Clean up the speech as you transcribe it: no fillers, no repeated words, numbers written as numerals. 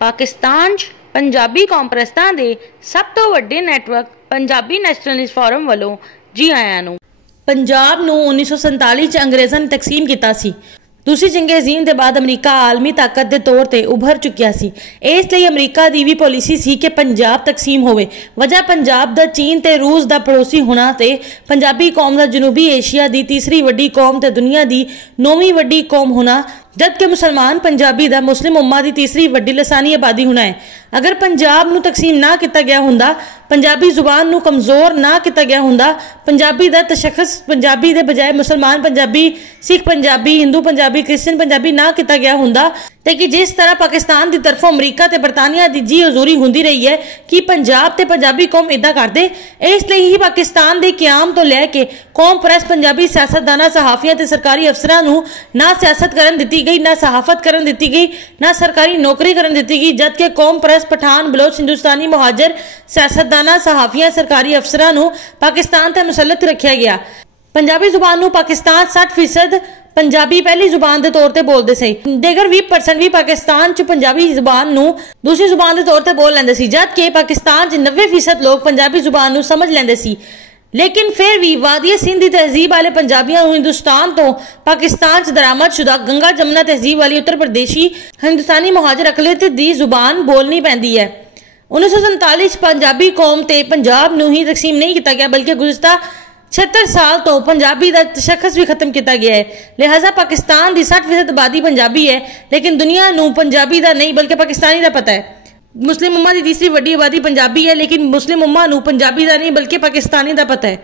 पाकिस्तान 'ਚ पंजाबी कौम परस्तां दे सब तो वड्डे नैटवर्क पंजाबी नैशनलिस्ट फोरम वालों जी आयां नूं। पंजाब नूं 1947 च अंग्रेज़ां ने तकसीम कीता सी। दूसरी जंगे अजीम के बाद अमरीका आलमी ताकत के तौर पर उभर चुकिया सी। इसलिए अमरीका की भी पॉलिसी सी कि पंजाब तकसीम होवे। वजह पंजाब दा चीन ते रूस दा पड़ोसी होना ते पंजाबी कौम दा जनूबी एशिया की तीसरी वड्डी कौम ते दुनिया की 9वीं वड्डी कौम होना, जबकि मुसलमान पंजाबी दा मुस्लिम उम्मा की तीसरी वड्डी लसानी आबादी होना है। अगर पंजाब नूं तकसीम ना किया गया हुंदा, पंजाबी जुबान नूं कमज़ोर ना किया गया हुंदा, पंजाबी दा तशख़्ख़ुस पंजाबी दे बजाय मुसलमान पंजाबी, सिख पंजाबी, हिंदू पंजाबी, क्रिश्चियन पंजाबी ना किया गया हुंदा, ते कि जिस तरह पाकिस्तान की तरफों अमरीका ते बरतानिया की जी हजूरी होंदी रही है कि पंजाब ते पंजाबी कौम इदा कर दे। इसलिए ही पाकिस्तान के क्याम तो लैके कौम परस्त पंजाबी सियासतदाना, सहाफियां ते सरकारी अफसरां नूं ना सियासत करन दिती गई, ना सहाफत करन दिती गई, ना सरकारी नौकरी करन दिती गई, जबकि कौम परस्त पठान, बलोच, हिंदुस्तानी, मुहाजिर, सियासतदाना, सहाफियां, सरकारी अफसरां नूं पाकिस्तान ते मुसल्लत रखा गया। पंजाबी जुबान नूं पाकिस्तान 60% पंजाबी पहली जुबान के तौर पर बोलते थे, देगर 20% भी पाकिस्तान च पंजाबी जुबान नूं दूसरी जुबान के तौर पर बोल लेंदे सी, जबकि पाकिस्तान च 90% लोग पंजाबी जुबान नूं समझ लेंदे सी। लेकिन फिर भी वादिया सिंध की तहजीब वाले पंजाबियों को हिंदुस्तान तो पाकिस्तान च दरामद शुदा गंगा जमुना तहजीब वाली उत्तर प्रदेशी हिंदुस्तानी मुहाजिर अकलियत की जुबान बोलनी पैंदी है। 1947 पंजाबी कौम ते पंजाब नूं ही तकसीम नहीं किया गया, बल्कि गुज़श्ता 76 साल तो पंजाबी का तशख़्ख़ुस भी खत्म किया गया है। लिहाजा पाकिस्तान की 60% आबादी पंजाबी है, लेकिन दुनिया नूं पंजाबी का नहीं बल्कि पाकिस्तानी का पता है। मुस्लिम उम्मा की तीसरी वड्डी आबादी पंजाबी है, लेकिन मुस्लिम उम्मा नूं पंजाबी का नहीं बल्कि पाकिस्तानी का पता है।